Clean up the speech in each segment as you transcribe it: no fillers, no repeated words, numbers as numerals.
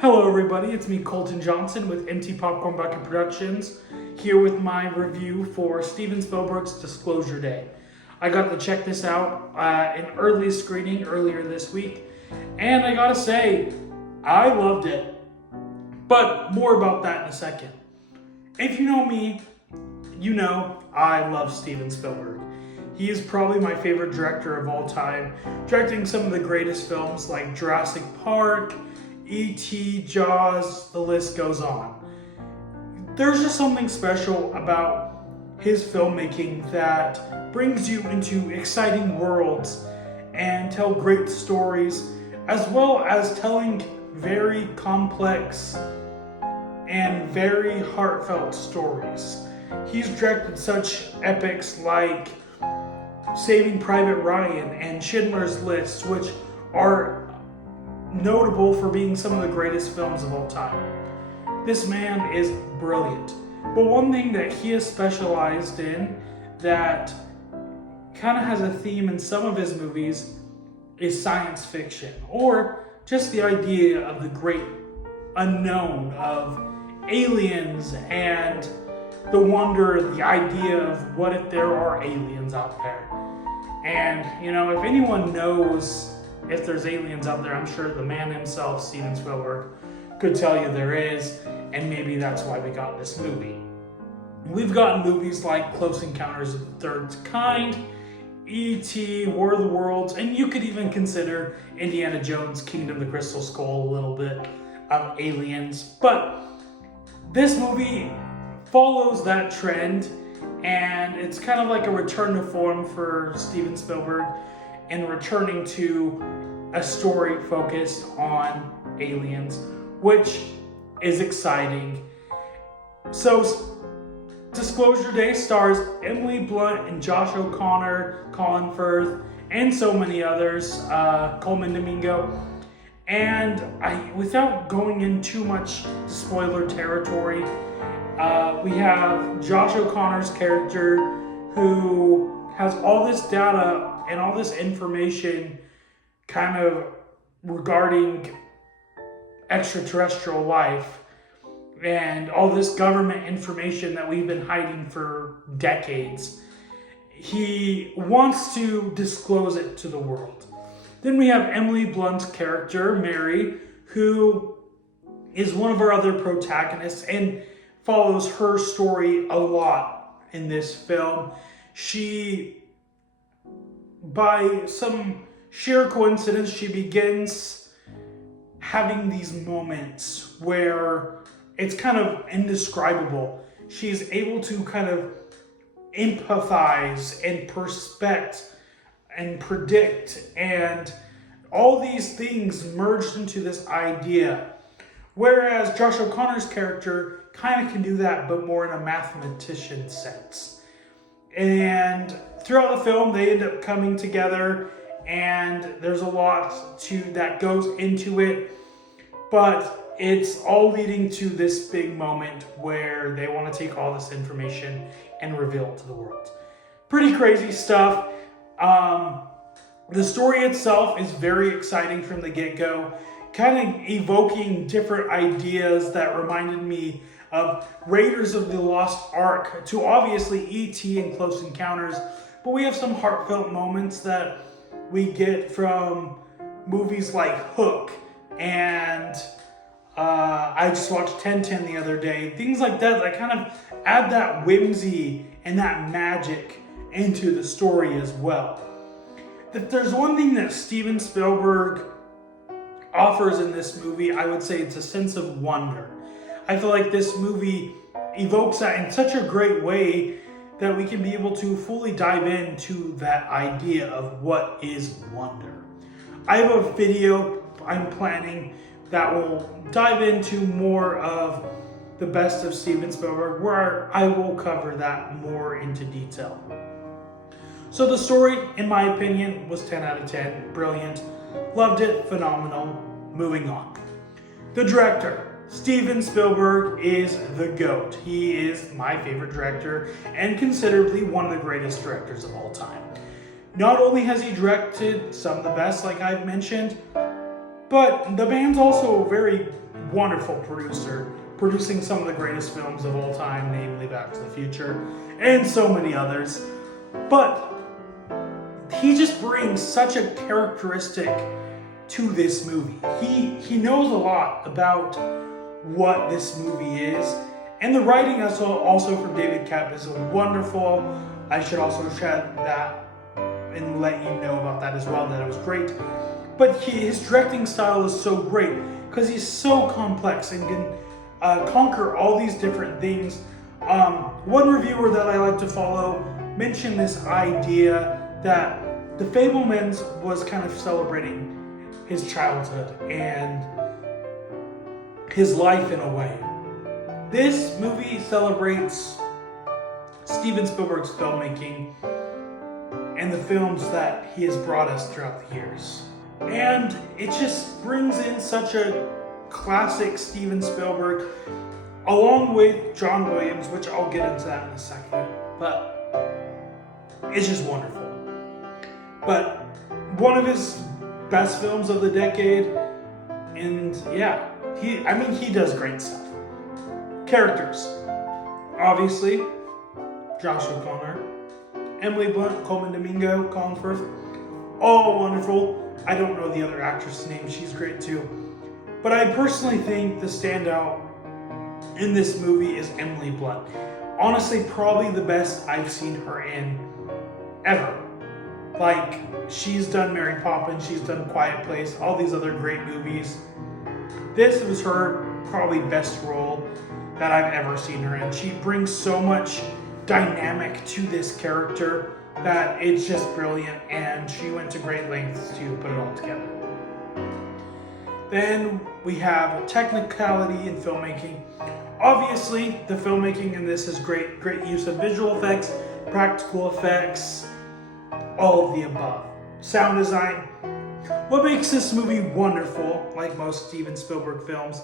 Hello everybody, it's me Colton Johnson with MT Popcorn Bucket Productions, here with my review for Steven Spielberg's Disclosure Day. I got to check this out in early screening earlier this week, and I gotta say, I loved it. But more about that in a second. If you know me, you know I love Steven Spielberg. He is probably my favorite director of all time, directing some of the greatest films like Jurassic Park, E.T., Jaws, the list goes on. There's just something special about his filmmaking that brings you into exciting worlds and tell great stories, as well as telling very complex and very heartfelt stories. He's directed such epics like Saving Private Ryan and Schindler's List, which are notable for being some of the greatest films of all time. This man is brilliant. But one thing that he has specialized in that kind of has a theme in some of his movies is science fiction, or just the idea of the great unknown of aliens and the wonder, the idea of what if there are aliens out there. And, if anyone knows if there's aliens out there, I'm sure the man himself, Steven Spielberg, could tell you there is, and maybe that's why we got this movie. We've gotten movies like Close Encounters of the Third Kind, E.T., War of the Worlds, and you could even consider Indiana Jones' Kingdom of the Crystal Skull a little bit of aliens. But this movie follows that trend, and it's kind of like a return to form for Steven Spielberg and returning to a story focused on aliens, which is exciting. So, Disclosure Day stars Emily Blunt and Josh O'Connor, Colin Firth, and so many others, Coleman Domingo. And without going in too much spoiler territory, we have Josh O'Connor's character who has all this data and all this information kind of regarding extraterrestrial life and all this government information that we've been hiding for decades. He wants to disclose it to the world. Then we have Emily Blunt's character, Mary, who is one of our other protagonists and follows her story a lot in this film. By some sheer coincidence, she begins having these moments where it's kind of indescribable. She's able to kind of empathize and perspect and predict, and all these things merged into this idea. Whereas Josh O'Connor's character kind of can do that, but more in a mathematician sense. And throughout the film, they end up coming together, and there's a lot that goes into it, but it's all leading to this big moment where they want to take all this information and reveal it to the world. Pretty crazy stuff. The story itself is very exciting from the get-go, kind of evoking different ideas that reminded me of Raiders of the Lost Ark to obviously E.T. and Close Encounters, but we have some heartfelt moments that we get from movies like Hook, and I just watched 10/10 the other day. Things like that kind of add that whimsy and that magic into the story as well. If there's one thing that Steven Spielberg offers in this movie, I would say it's a sense of wonder. I feel like this movie evokes that in such a great way that we can be able to fully dive into that idea of what is wonder. I have a video I'm planning that will dive into more of the best of Steven Spielberg, where I will cover that more into detail. So the story, in my opinion, was 10 out of 10. Brilliant. Loved it. Phenomenal. Moving on. The director. Steven Spielberg is the GOAT. He is my favorite director and considerably one of the greatest directors of all time. Not only has he directed some of the best, like I've mentioned, but the man's also very wonderful producer, producing some of the greatest films of all time, namely Back to the Future, and so many others. But he just brings such a characteristic to this movie. He knows a lot about what this movie is, and the writing also from David Koepp is wonderful. I should also shed that and let you know about that as well, that it was great. But his directing style is so great because he's so complex and can conquer all these different things. One reviewer that I like to follow mentioned this idea that The Fabelmans was kind of celebrating his childhood and his life in a way. This movie celebrates Steven Spielberg's filmmaking and the films that he has brought us throughout the years. And it just brings in such a classic Steven Spielberg, along with John Williams, which I'll get into that in a second. But it's just wonderful. But one of his best films of the decade, and yeah, he does great stuff. Characters, obviously, Josh O'Connor, Emily Blunt, Coleman Domingo, Colin Firth, all wonderful. I don't know the other actress' name, she's great too. But I personally think the standout in this movie is Emily Blunt. Honestly, probably the best I've seen her in ever. Like, she's done Mary Poppins, she's done Quiet Place, all these other great movies. This was her probably best role that I've ever seen her in. She brings so much dynamic to this character that it's just brilliant, and she went to great lengths to put it all together. Then we have technicality in filmmaking. Obviously, the filmmaking in this is great use of visual effects, practical effects, all of the above. Sound design. What makes this movie wonderful, like most Steven Spielberg films,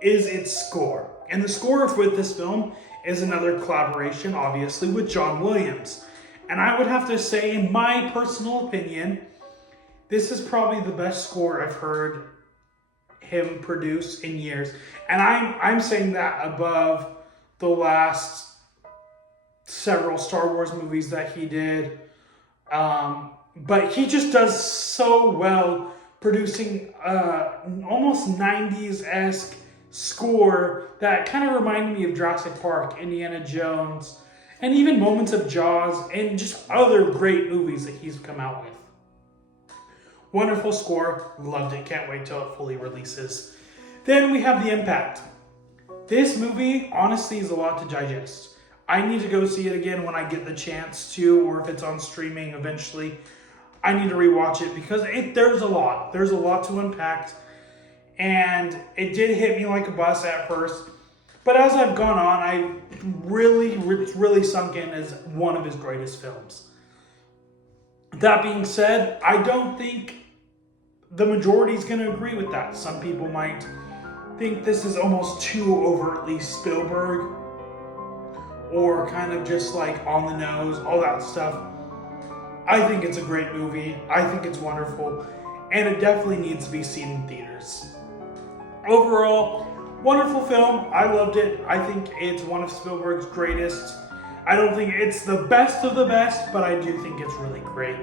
is its score. And the score with this film is another collaboration, obviously, with John Williams. And I would have to say, in my personal opinion, this is probably the best score I've heard him produce in years. And I'm saying that above the last several Star Wars movies that he did. But he just does so well producing almost 90s-esque score that kind of reminded me of Jurassic Park, Indiana Jones, and even moments of Jaws, and just other great movies that he's come out with. Wonderful score, loved it, can't wait till it fully releases. Then we have the impact. This movie, honestly, is a lot to digest. I need to go see it again when I get the chance to, or if it's on streaming eventually. I need to rewatch it because there's a lot. There's a lot to unpack. And it did hit me like a bus at first. But as I've gone on, it's really sunk in as one of his greatest films. That being said, I don't think the majority is going to agree with that. Some people might think this is almost too overtly Spielberg, or kind of just like on the nose, all that stuff. I think it's a great movie. I think it's wonderful. And it definitely needs to be seen in theaters. Overall, wonderful film. I loved it. I think it's one of Spielberg's greatest. I don't think it's the best of the best, but I do think it's really great.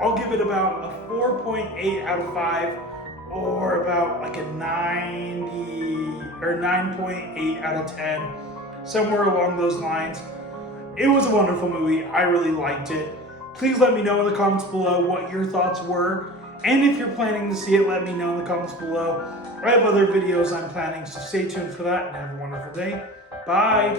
I'll give it about a 4.8 out of 5, or about like a 9.8 out of 10, somewhere along those lines. It was a wonderful movie. I really liked it. Please let me know in the comments below what your thoughts were. And if you're planning to see it, let me know in the comments below. I have other videos I'm planning, so stay tuned for that, and have a wonderful day. Bye!